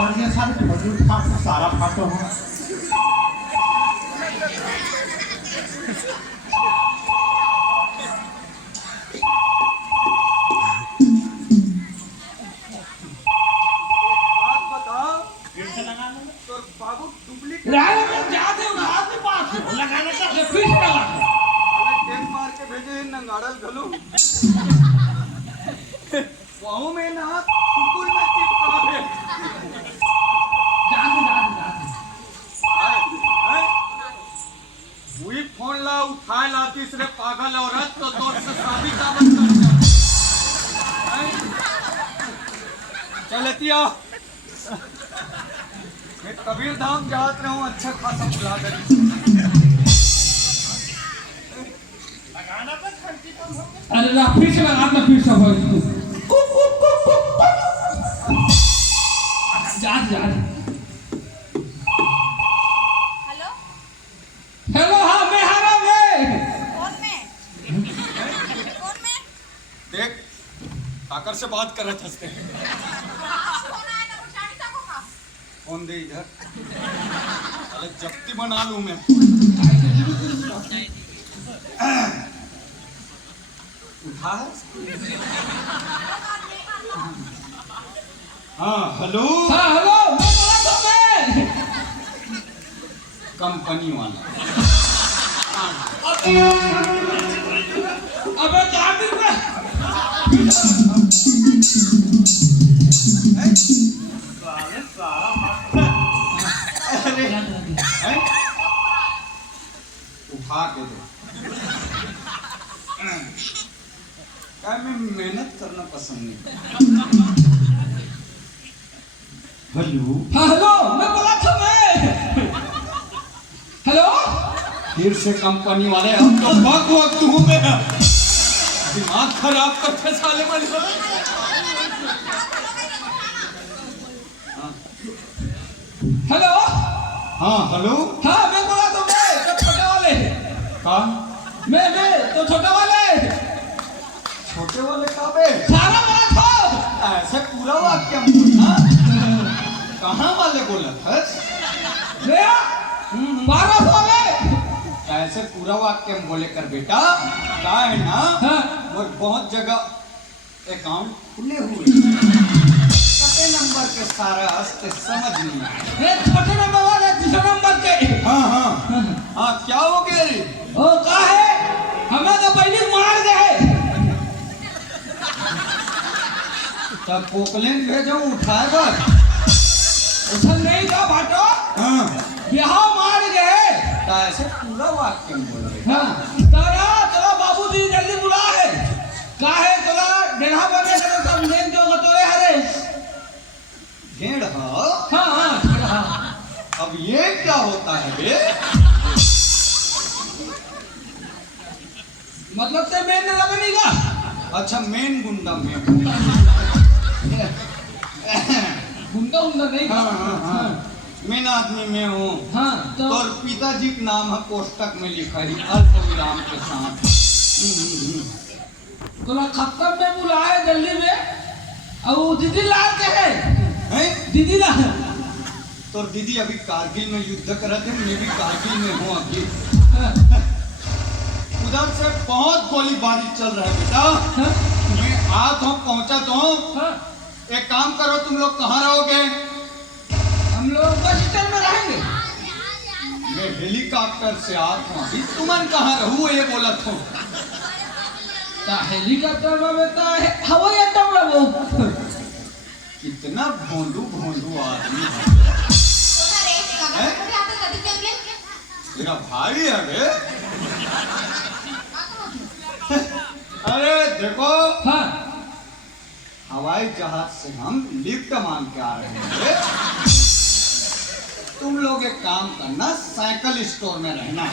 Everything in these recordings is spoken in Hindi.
बढ़िया सारे मजदूर फाट सारा फाटो हो में ना स्कूल में चिपका है वही फोन ला उठाए ला तीसरे पागल औरत तो तौर से शादी का मत कर चलतिया मैं कबीर धाम जात रहा हूँ अच्छा खासा बुला दे अरे ना फिर से लगा ना फिर सब जा जा हेलो हेलो हाँ मैं हारा मैं कौन में देख काकर से बात कर रहे थे हंसते कौन आया था पुछानी था को का फोन दे इधर अरे जब्ती बना लूं मैं उठा हाँ हेलो हाँ हेलो मैं बोला तो मैं कंपनी वाला अबे क्या दिन में अरे उठा के दो क्या मैं मेहनत करना पसंद नहीं हेलो हाँ हेलो मैं बोला था मैं हेलो फिर से कंपनी वाले हम तो भाग वक्त हूँ मैं दिमाग खराब करते साले वाले हेलो हाँ हेलो हाँ मैं बोला तो मैं तो छोटे वाले का मैं तो छोटे वाले छोटे वाले का बे सारा बोला था ऐसे पूरा वाक्य बोलना कहाँ वाले बोला था भैया 12 वाले ऐसे पूरा वाक्य बोले कर बेटा क्या है ना हाँ वो बहुत जगह अकाउंट खुले हुए कते नंबर के सारा हस्ते समझ नहीं आए ये छोटे नंबर वाले दूसरे नंबर के हाँ हाँ हाँ क्या हो गया रे ओ का है हमें तो पहले मार गए तब पोकलेन भेजो उठाए बस उधर नहीं था भाटो हाँ यहाँ मार गए तो ऐसे पूरा वाक्य बोल रहे हाँ तेरा बाबूजी जल्दी बुला है का है तेरा डेढ़ा बने तेरा सब लेन जो गतोरे हरे भेड़ हाँ हाँ हाँ डेढ़ा अब ये क्या होता है बे मतलब से मैं न लगेगा अच्छा मेन गुंडा में गुंडा गुंडा नहीं हाँ हाँ हाँ मेन आदमी में हूँ हाँ तो और पिताजी का नाम है कोष्टक में लिखा है अल्प विराम के साथ तोला खत्म में बुलाए जल्दी में और वो दीदी ला के है दीदी ला तो दीदी अभी कारगिल में युद्ध कर रहे थे मैं भी कारगिल में हूँ अभी उधर से बहुत गोलीबारी चल रहा है बेटा मैं आज हूँ पहुँचा तो हूँ एक काम करो तुम लोग कहाँ रहोगे हम लोग बस स्टैंड में रहेंगे मैं हेलीकॉप्टर से आता हूँ अभी तुमन कहाँ रहूँ ये बोला था हेलीकॉप्टर में बेटा हवाई अड्डा में वो कितना भोंडू भोंडू आदमी है तेरा भाई है बे अरे देखो हाँ हवाई जहाज से हम लिफ्ट मांग के आ रहे हैं तुम लोग एक काम करना साइकिल स्टोर में रहना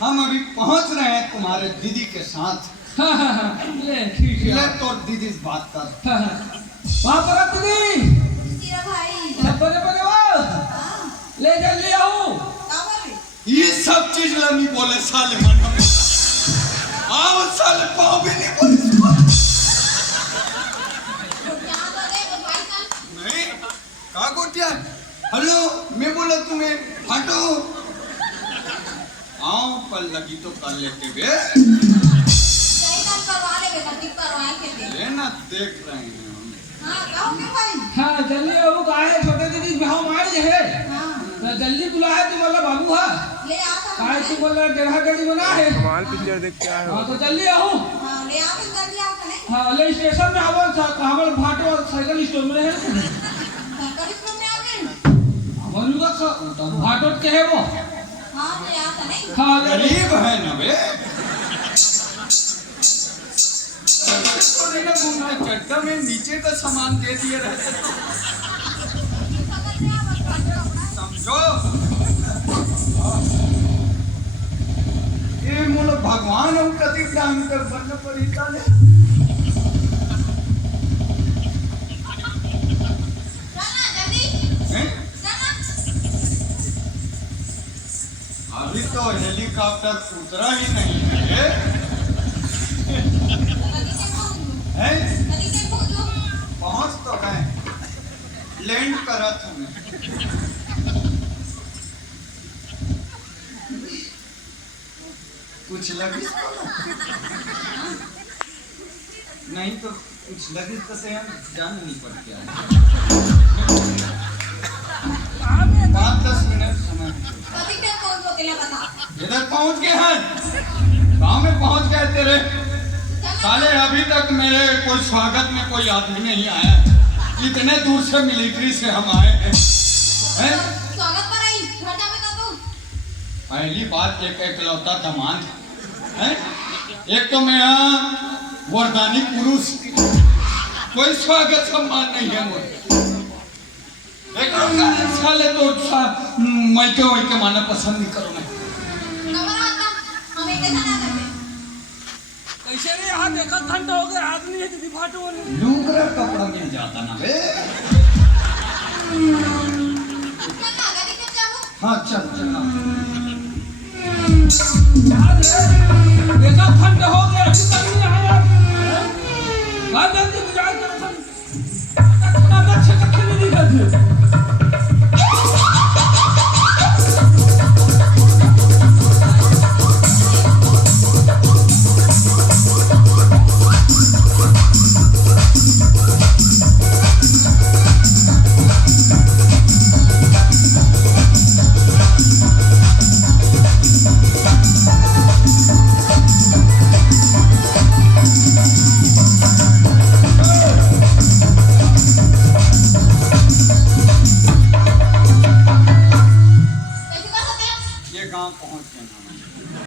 हम अभी पहुंच रहे हैं तुम्हारे दीदी के साथ हाँ हाँ हाँ ले ठीक है ले तो दीदी से बात कर हाँ हाँ वहाँ पर दीदी तेरा भाई बने बने वो ले जल्दी आओ ये सब चीज नहीं बोले साले मन आओ साले पाँव भी नहीं बोले नहीं का गोटिया हेलो मैं बोला तुम्हें हटो आओ पर लगी तो कर लेते बे सही काम करवा ले बेटा ठीक करवाए के दे लेना देख रहे हैं हम हां कहो क्यों भाई हाँ जल्दी बाबू कहा है छोटे दीदी बिहाव मार जे है हां तो जल्दी बुला है तू बोला बाबू हाँ ले आ सब कहा तू बोला डेढ़ा गड़ी बना है कमाल पिक्चर देख के आए हो। हाँ तो जल्दी आओ हां ले आ के जल्दी आ कने हाँ ले स्टेशन में आवल था कहावल भाटो साइकिल स्टोर में है सरकारी स्कूल में आ गए हमारे का तो भाटो के है वो हां ले आ कने हाँ ले गरीब है ना बे तो देखा घूमना चड्डा में नीचे का सामान दे दिए रहते समझो ये मूल भगवान हम कति काम कर बन पड़ी ताले चलना जल्दी हैं? चलना अभी तो हेलीकॉप्टर उतरा ही नहीं है नदी से पहुंच हैं? नदी से पहुंचो पहुंच तो गए लैंड करा तुम्हें कुछ लगी नहीं तो कुछ लगी तो से हम जान नहीं पड़ गया 5-10 मिनट समय कभी से पहुंचो के लिए बता इधर पहुंच गए हैं गांव में पहुंच गए तेरे साले अभी तक मेरे कोई स्वागत में कोई आदमी नहीं आया इतने दूर से मिलिट्री से हम आए हैं हैं? स्वागत पर आई घर जावे का तू पहली बात एक एकलौता दामाद है एक तो मैं यहाँ वरदानी पुरुष कोई स्वागत सम्मान नहीं है मुझे एक साले तो मैं माना पसंद नहीं करूँ मैं नंबर आता हम एक जन आ करते कैसे रे यहाँ देखा घंटा हो गया आदमी है दीदी भाटो वाले लूंगरा कपड़ा मिल जाता ना बे चलना गाड़ी से जाओ हाँ चल चल देखा घंटा हो गया अभी तक नहीं आया कहाँ जल्दी गुजार कर खाना अच्छे से खेलने नहीं करते ये गांव पहुंच गए